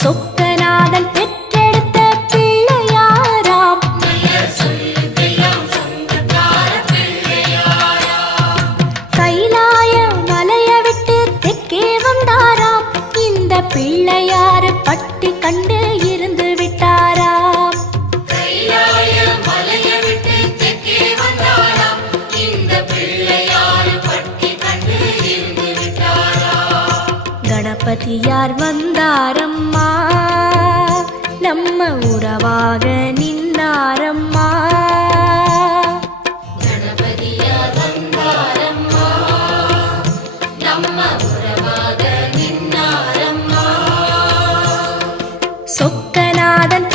சொக்கநாதன் பெற்றெடுத்த பிள்ளையாராம். கைலாய மலைய விட்டு தெற்கே வந்தாராம். இந்த பிள்ளையாரு பட்டி கண்டு இருந்து விட்டாராம். கணபதியார் வந்தாரம்மா, நம்ம உறவாக நின்னாரம்மா. கணபதியார் வந்தாரம்மா, நம்ம உறவாக நின்னாரம்மா. சொக்கநாதன்